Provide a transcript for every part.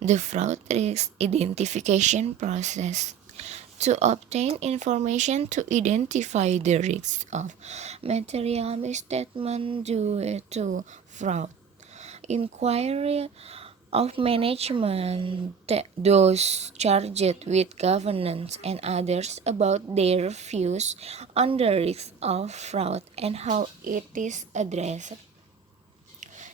The fraud risk identification process to obtain information to identify the risks of material misstatement due to fraud. Inquiry of management, those charged with governance and others about their views on the risk of fraud and how it is addressed.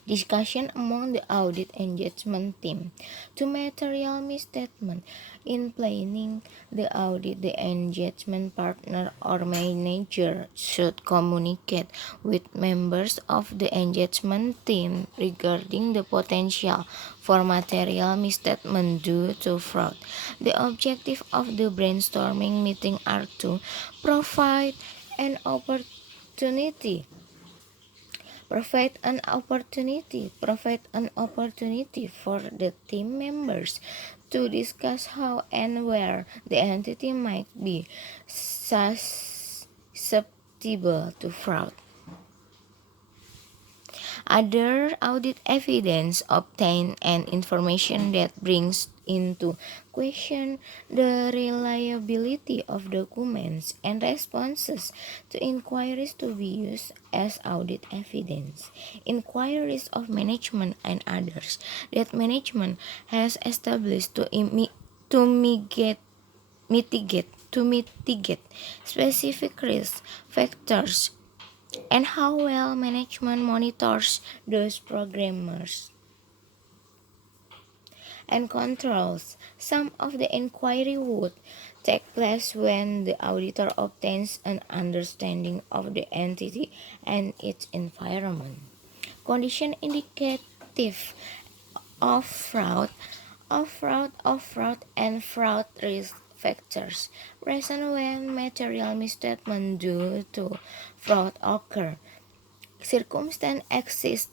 Discussion among the audit engagement team. To material misstatement. In planning the audit, the engagement partner or manager should communicate with members of the engagement team regarding the potential for material misstatement due to fraud. The objective of the brainstorming meeting are to provide an opportunity provide an opportunity for the team members to discuss how and where the entity might be susceptible to fraud. Other audit evidence obtained and information that brings into question the reliability of documents and responses to inquiries to be used as audit evidence. Inquiries of management and others that management has established to mitigate specific risk factors and how well management monitors those programmers and controls. Some of the inquiry would take place when the auditor obtains an understanding of the entity and its environment. Condition indicative of fraud, and fraud risk factors present when material misstatement due to fraud occur. Circumstances exist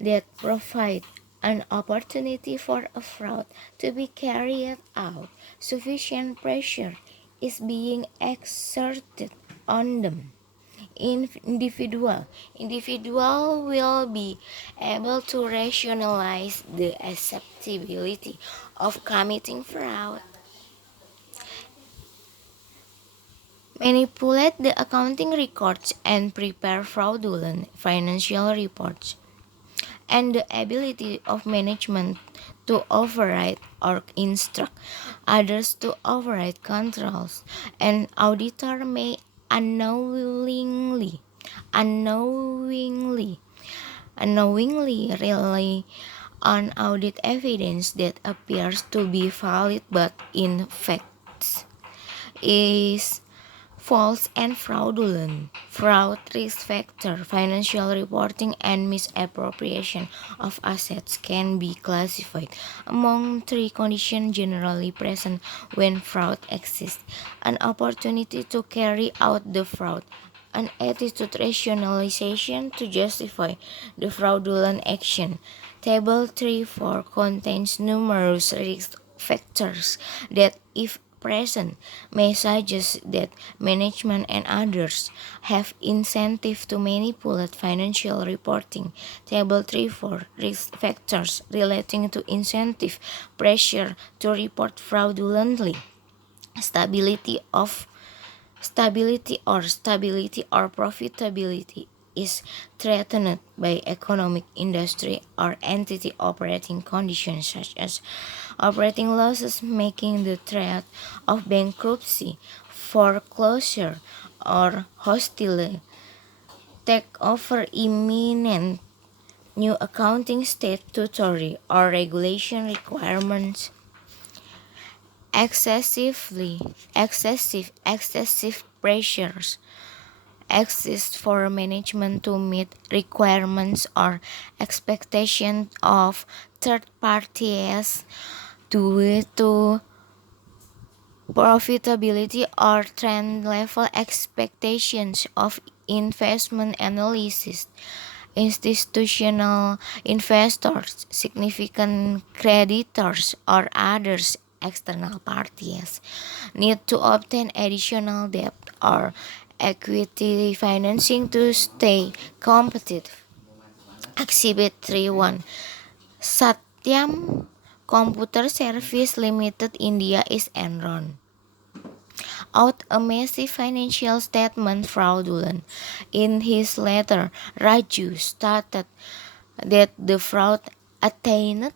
that provide an opportunity for a fraud to be carried out. Sufficient pressure is being exerted on them. Individual will be able to rationalize the acceptability of committing fraud, manipulate the accounting records, and prepare fraudulent financial reports, and the ability of management to override or instruct others to override controls. An auditor may unknowingly, unknowingly rely on audit evidence that appears to be valid but in fact is false and fraudulent. Fraud, risk factor, financial reporting, and misappropriation of assets can be classified among three conditions generally present when fraud exists: an opportunity to carry out the fraud, an attitude rationalization to justify the fraudulent action. Table 3.4 contains numerous risk factors that, if present, may suggest that management and others have incentive to manipulate financial reporting. Table 3.4 risk factors relating to incentive: pressure to report fraudulently, stability of stability or profitability is threatened by economic, industry, or entity operating conditions such as operating losses, making the threat of bankruptcy, foreclosure, or hostile takeover imminent. New accounting statutory or regulation requirements excessive pressures exist for management to meet requirements or expectations of third parties due to profitability or trend level expectations of investment analysis. Institutional investors, significant creditors, or others external parties need to obtain additional debt or equity financing to stay competitive. Exhibit 3.1 Satyam Computer Service Limited India is Enron out a massive financial statement fraudulent. In his letter, Raju stated that the fraud attained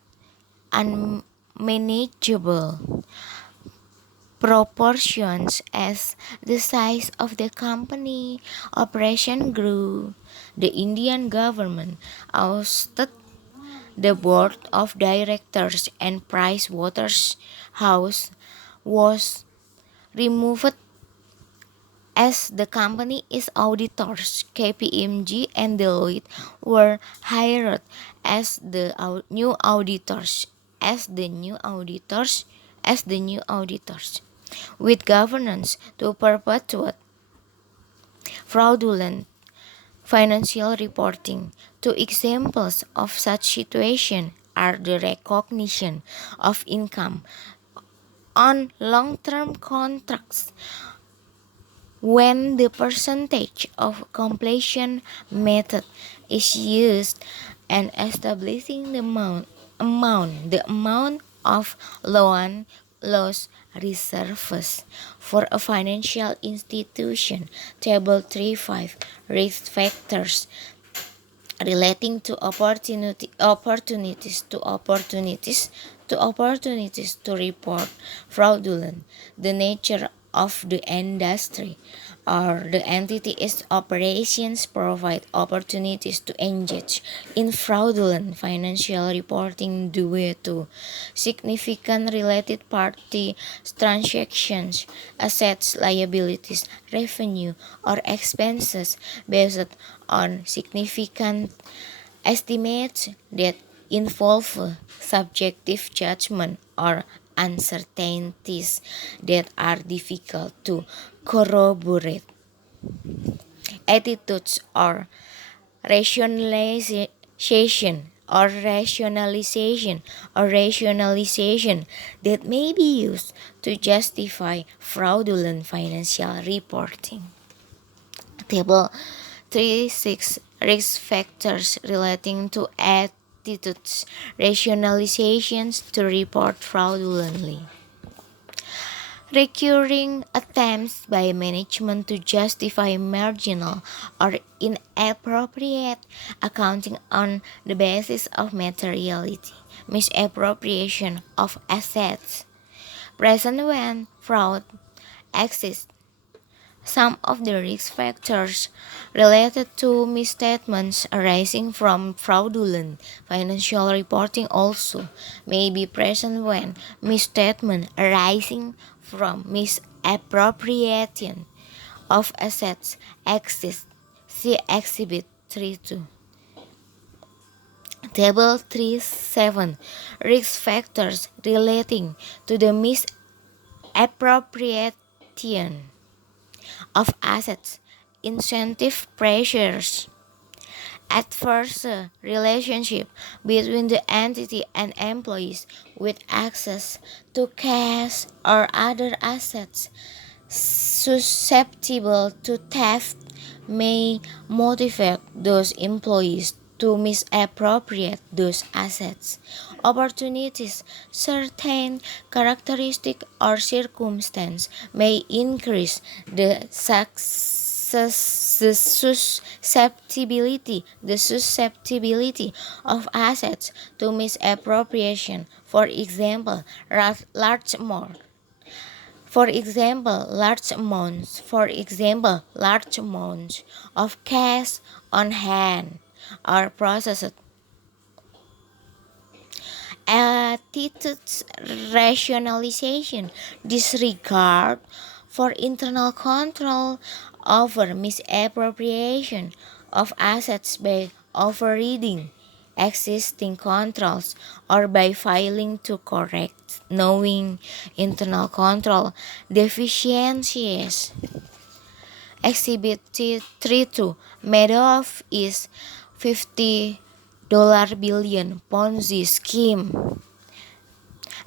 unmanageable proportions as the size of the company operation grew. The Indian government ousted the board of directors and Price Waterhouse was removed as the company is auditors. KPMG and Deloitte were hired as the new auditors, as the new auditors, as the new auditors, with governance to perpetuate fraudulent financial reporting. Two examples of such situation are the recognition of income on long-term contracts when the percentage of completion method is used and establishing the amount of loss reserves for a financial institution. Table 3.5 risk factors relating to opportunities to report fraudulent. The nature of the industry or the entity's operations provide opportunities to engage in fraudulent financial reporting due to significant related party transactions, assets, liabilities, revenue, or expenses based on significant estimates that involve subjective judgment or uncertainties that are difficult to corroborate. Attitudes or rationalization that may be used to justify fraudulent financial reporting. Table 3.6 risk factors relating to attitudes, rationalizations to report fraudulently. Recurring attempts by management to justify marginal or inappropriate accounting on the basis of materiality, misappropriation of assets, present when fraud exists. Some of the risk factors related to misstatements arising from fraudulent financial reporting also may be present when misstatement arising from misappropriation of assets exist. See Exhibit 3.2. Table 3.7 risk factors relating to the misappropriation of assets, incentive pressures, adverse relationship between the entity and employees with access to cash or other assets susceptible to theft may motivate those employees to misappropriate those assets. Opportunities, certain characteristic or circumstance may increase the susceptibility of assets to misappropriation. Large amounts of cash on hand are processed. Attitudes rationalization, disregard for internal control over misappropriation of assets by overriding existing controls or by failing to correct knowing internal control deficiencies. Exhibit 3.2 Madoff is $50 billion Ponzi scheme.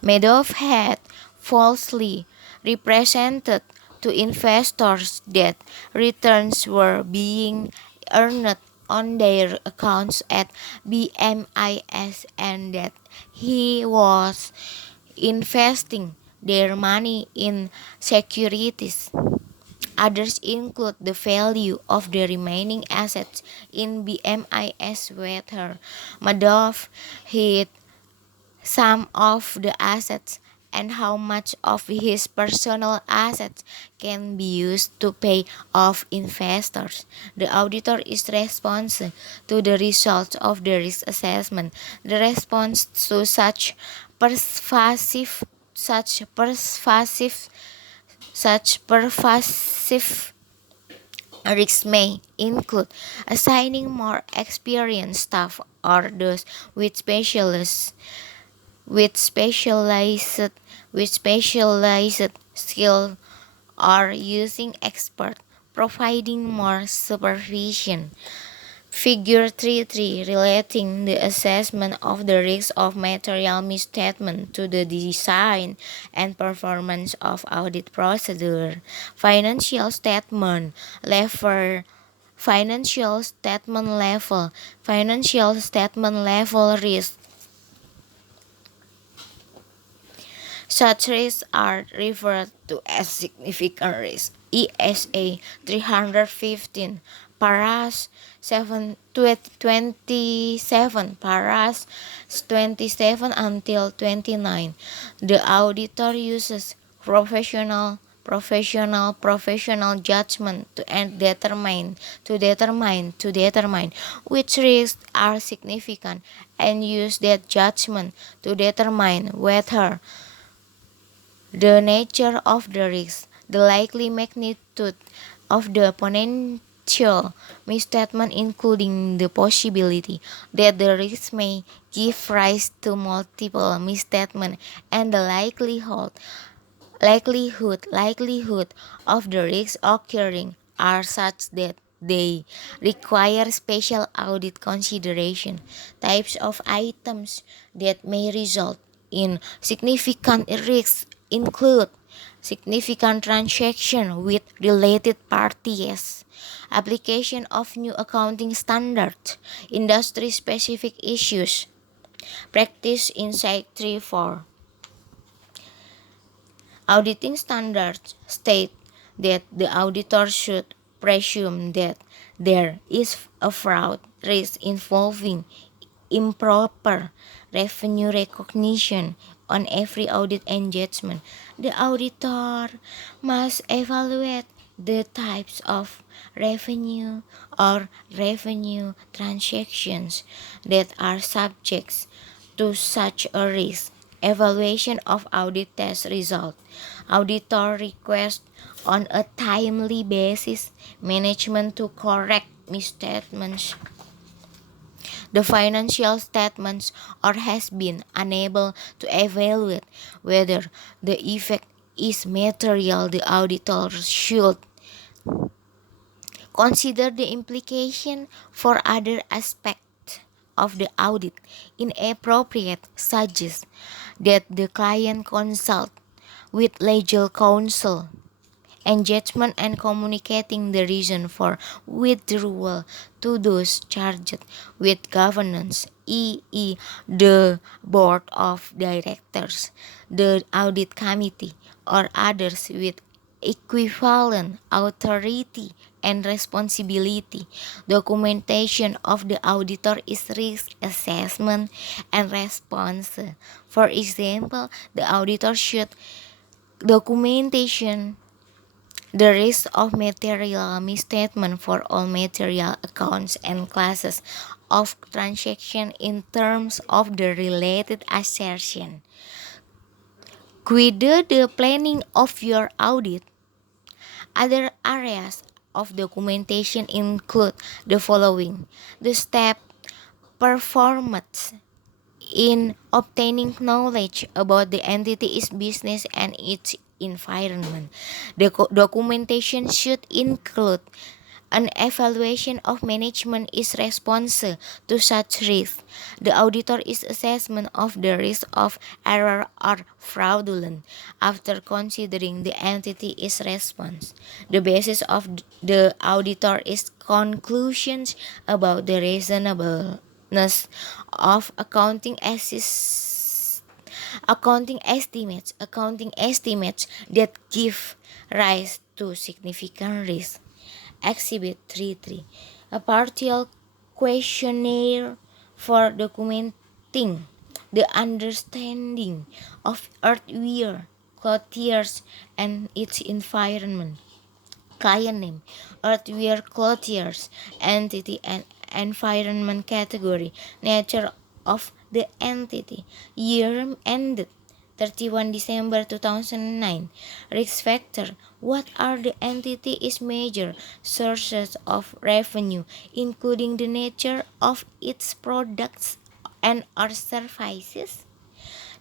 Madoff had falsely represented to investors that returns were being earned on their accounts at BMIS and that he was investing their money in securities. Others include the value of the remaining assets in BMIS, whether Madoff hit some of the assets and how much of his personal assets can be used to pay off investors. The auditor is responsible to the results of the risk assessment. The response to pervasive such pervasive pervasive risks may include assigning more experienced staff or those with specialists with specialized skill or using expert providing more supervision. Figure 3.3 relating the assessment of the risk of material misstatement to the design and performance of audit procedure. Financial statement level financial statement level financial statement level risk. Such risks are referred to as significant risk. ESA 315, paras 27, paras 27 until 29. The auditor uses professional judgment to and determine which risks are significant and use that judgment to determine whether the nature of the risk, the likely magnitude of the potential misstatement, including the possibility that the risk may give rise to multiple misstatements, and the likelihood of the risk occurring are such that they require special audit consideration. Types of items that may result in significant risks include significant transaction with related parties, application of new accounting standards, industry specific issues. Practice Insight 3.4. Auditing standards state that the auditor should presume that there is a fraud risk involving improper revenue recognition on every audit engagement. The auditor must evaluate the types of revenue or revenue transactions that are subject to such a risk. Evaluation of audit test result. Auditor request on a timely basis management to correct misstatements the financial statements or has been unable to evaluate whether the effect is material. The auditor should consider the implication for other aspects of the audit inappropriate, suggest that the client consult with legal counsel engagement and communicating the reason for withdrawal to those charged with governance, e.e., the board of directors, the audit committee, or others with equivalent authority and responsibility. Documentation of the auditor is risk assessment and response. For example, the auditor should documentation the risk of material misstatement for all material accounts and classes of transaction in terms of the related assertion. Whether the planning of your audit, other areas of documentation include the following: the step performance in obtaining knowledge about the entity's business and its environment. The documentation should include An evaluation of management is response to such risk. The auditor is assessment of the risk of error or fraudulent after considering the entity is response. The basis of the auditor is conclusions about the reasonableness of accounting estimates that give rise to significant risk. Exhibit 3.3, a partial questionnaire for documenting the understanding of earthware, clothiers, and its environment. Client name, earthware, clothiers, entity, and environment category, nature of the entity, year ended 31 December 2009. Risk factor, what are the entity is major sources of revenue, including the nature of its products and or services.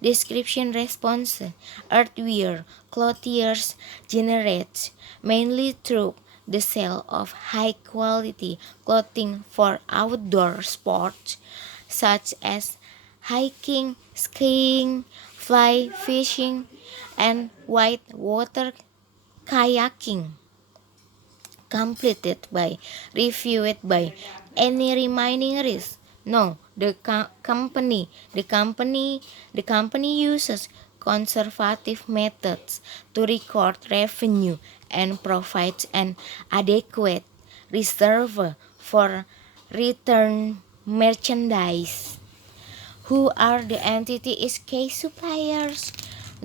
Description response, earthware, clothiers generates mainly through the sale of high quality clothing for outdoor sports such as hiking, skiing, fly fishing, and whitewater kayaking, completed by reviewed by any remaining risk. No, the company uses conservative methods to record revenue and provides an adequate reserve for return merchandise. Who are the entity is key suppliers.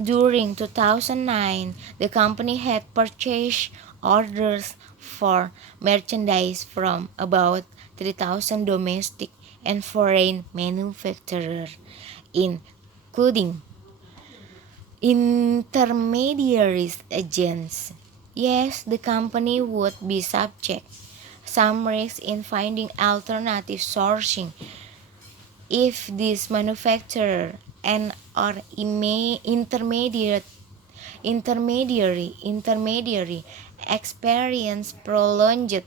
During 2009, the company had purchased orders for merchandise from about 3,000 domestic and foreign manufacturers, including intermediaries agents. Yes, the company would be subject some risk in finding alternative sourcing if this manufacturer and or intermediary experience prolonged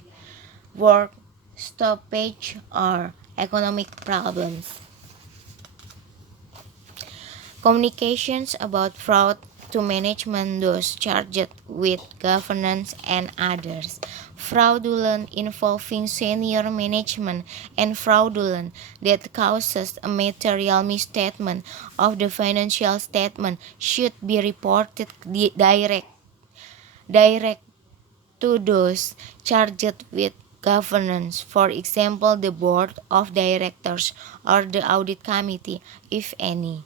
work stoppage or economic problems. Communications about fraud to management, those charged with governance and others. Fraudulent involving senior management and fraudulent that causes a material misstatement of the financial statement should be reported direct to those charged with governance, for example, the board of directors or the audit committee, if any.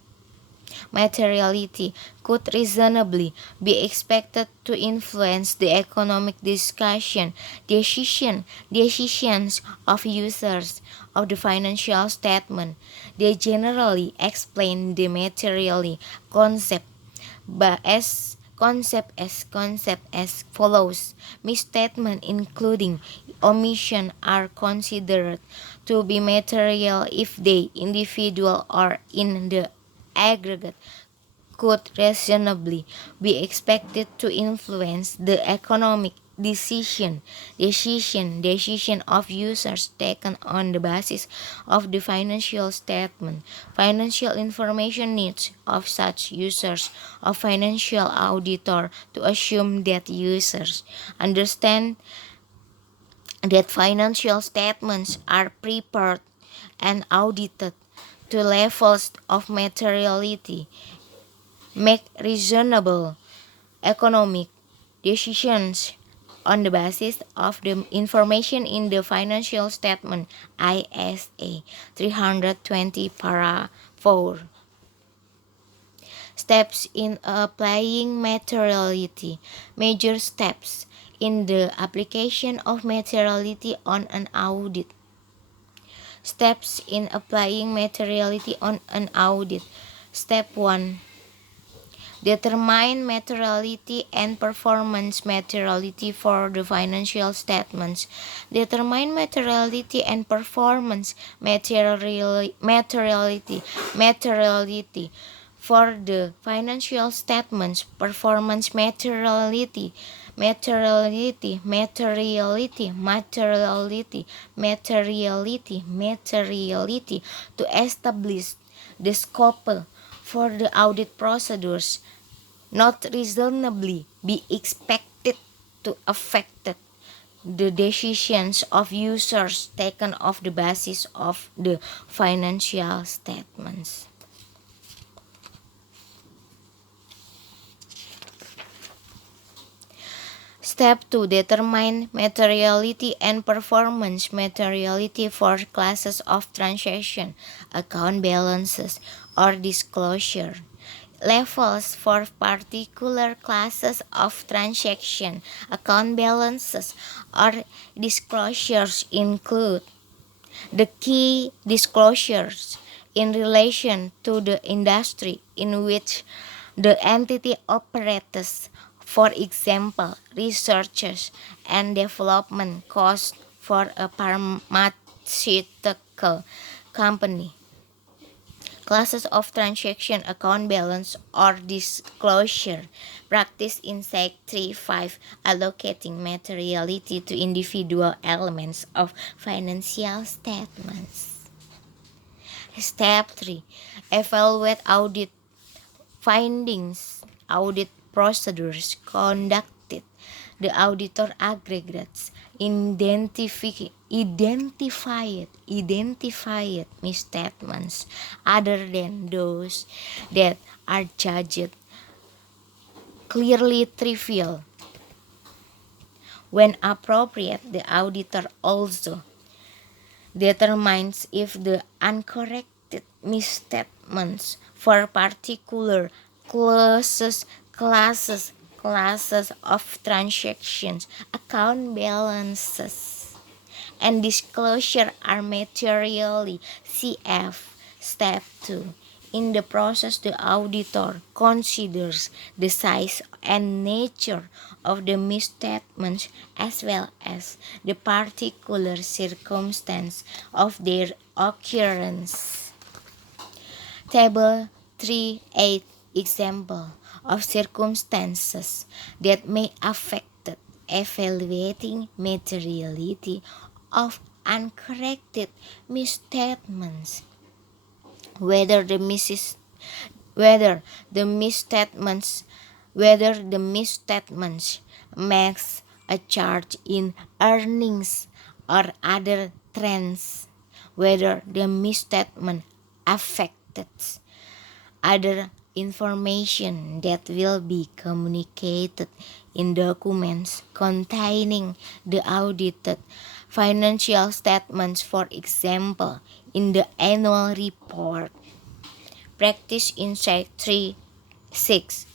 Materiality could reasonably be expected to influence the economic decisions of users of the financial statement. They generally explain the materiality concept as follows. Misstatement including omission are considered to be material if they individual or in the aggregate could reasonably be expected to influence the economic decision of users taken on the basis of the financial statement. Financial information needs of such users of financial auditor to assume that users understand that financial statements are prepared and audited to levels of materiality, make reasonable economic decisions on the basis of the information in the financial statement. ISA 320 para 4. Steps in applying materiality. Major steps in the application of materiality on an audit. Steps in applying materiality on an audit. Step 1. Determine materiality and performance materiality for the financial statements. Determine materiality and performance materiality For the financial statements, performance materiality to establish the scope for the audit procedures not reasonably be expected to affect the decisions of users taken off the basis of the financial statements. Step 2. Determine materiality and performance materiality for classes of transaction, account balances, or disclosure. Levels for particular classes of transaction, account balances, or disclosures include the key disclosures in relation to the industry in which the entity operates, for example, research and development costs for a pharmaceutical company. Classes of transaction, account balance, or disclosure. Practice in Sec 3.5 allocating materiality to individual elements of financial statements. Step 3. Evaluate audit findings, audit procedures conducted. The auditor aggregates identified misstatements other than those that are judged clearly trivial. When appropriate, the auditor also determines if the uncorrected misstatements for particular classes of transactions, account balances, and disclosure are materially CF. Step 2. In the process, the auditor considers the size and nature of the misstatements as well as the particular circumstance of their occurrence. Table 3.8 example of circumstances that may affect evaluating materiality of uncorrected misstatements. Whether the misstatements makes a charge in earnings or other trends, whether the misstatement affected other information that will be communicated in documents containing the audited financial statements, for example, in the annual report. Practice in Sec 3.6.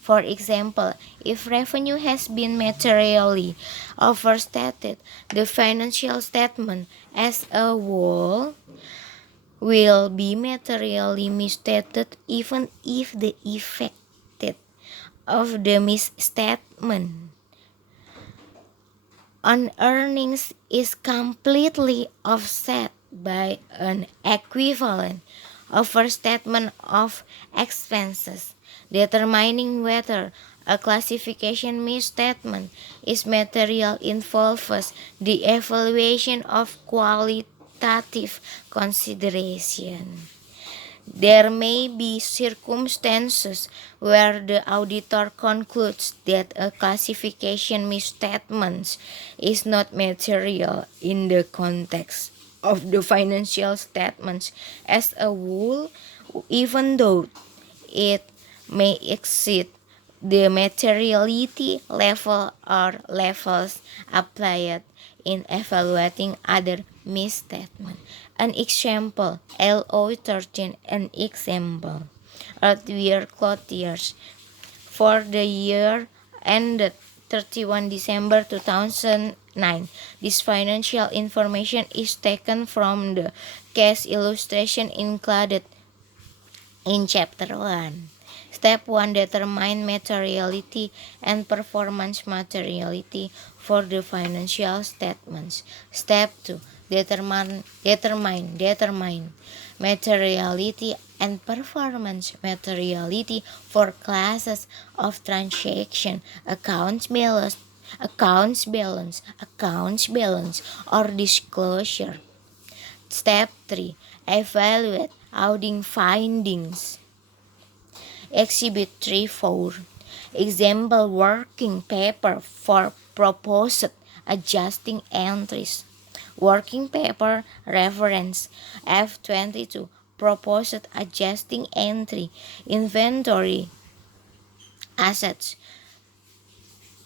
For example, if revenue has been materially overstated, the financial statement as a whole will be materially misstated even if the effect of the misstatement on earnings is completely offset by an equivalent overstatement of expenses. Determining whether a classification misstatement is material involves the evaluation of qualitative consideration. There may be circumstances where the auditor concludes that a classification misstatement is not material in the context of the financial statements as a whole, even though it may exceed the materiality level or levels applied in evaluating other misstatements. An example, LO13, an example. Earthwear Clothiers for the year ended 31 December 2009. This financial information is taken from the case illustration included in Chapter 1. Step 1. Determine materiality and performance materiality for the financial statements. Step 2. Determine materiality and performance materiality for classes of transaction, accounts balance, or disclosure. Step 3. Evaluate auditing findings. Exhibit 3.4. Example working paper for proposed adjusting entries. Working paper reference F22. Proposed adjusting entry. Inventory assets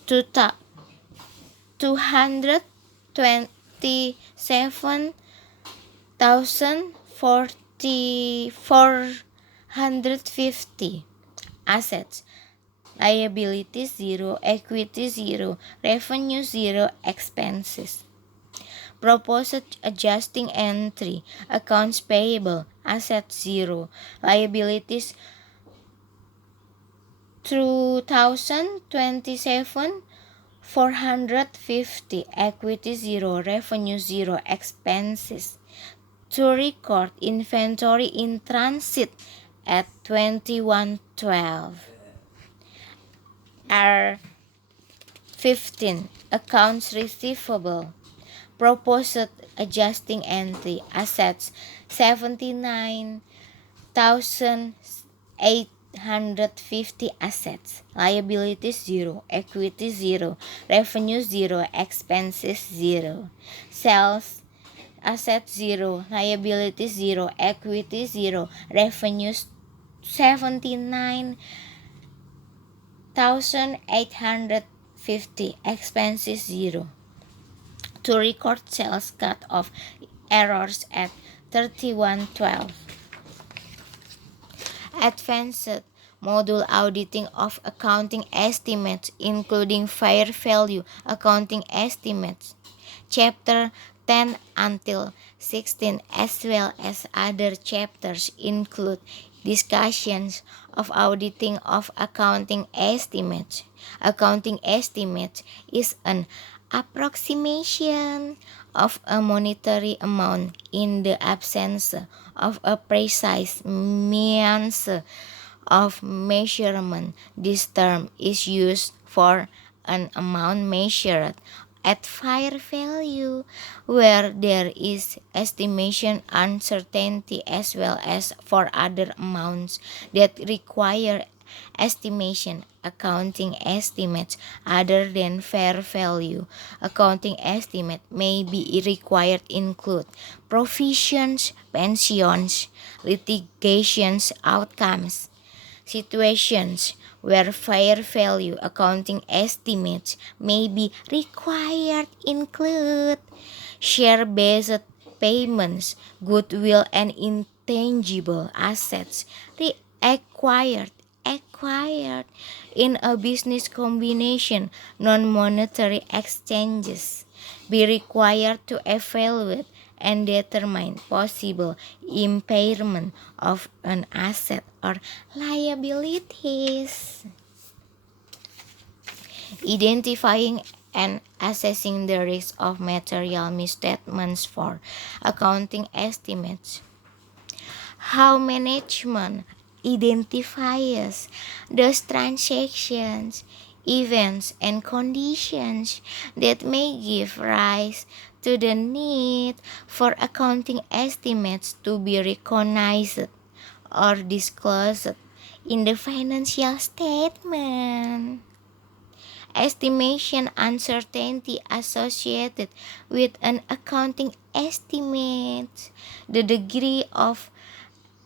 227,450 assets. Liabilities 0, equity 0, revenue 0, expenses. Proposed adjusting entry. Accounts payable. Assets 0. Liabilities 2,027 450. Equity 0. Revenue 0. Expenses. To record inventory in transit at 2112. R15. Accounts receivable. Proposed adjusting entry. Assets 79,850 assets. Liabilities 0. Equity 0. Revenue 0. Expenses 0. Sales assets 0. Liabilities 0. Equity 0. Revenues 79,850. Expenses 0. To record sales cut-off errors at 3112. Advanced module auditing of accounting estimates, including fair value accounting estimates. Chapter 10 until 16 as well as other chapters include discussions of auditing of accounting estimates. Accounting estimates is an approximation of a monetary amount in the absence of a precise means of measurement. This term is used for an amount measured at fair value where there is estimation uncertainty, as well as for other amounts that require estimation. Accounting estimates other than fair value accounting estimate may be required include provisions, pensions, litigations outcomes. Situations where fair value accounting estimates may be required include share-based payments, goodwill and intangible assets acquired in a business combination, non-monetary exchanges be required to evaluate and determine possible impairment of an asset or liabilities. Identifying and assessing the risk of material misstatements for accounting estimates. How management identifies those transactions, events, and conditions that may give rise to the need for accounting estimates to be recognized or disclosed in the financial statement. Estimation uncertainty associated with an accounting estimate. The degree of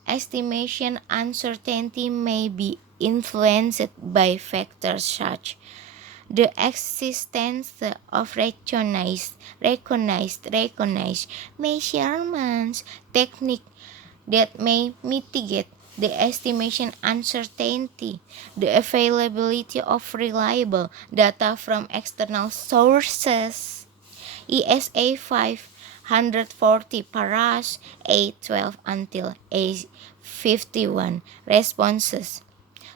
estimation uncertainty may be influenced by factors such the existence of recognized measurements technique that may mitigate the estimation uncertainty, the availability of reliable data from external sources. ESA 540 paras A12 until A51 responses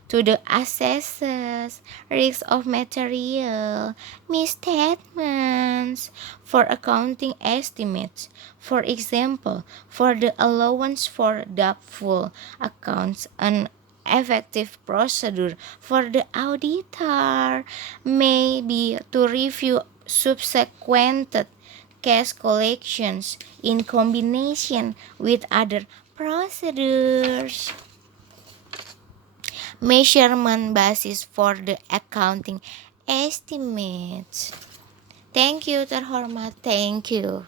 to the assesses risk of material misstatements for accounting estimates. For example, for the allowance for doubtful accounts, an effective procedure for the auditor may be to review subsequent cash collections in combination with other procedures. Measurement basis for the accounting estimates. Thank you, terhormat. Thank you.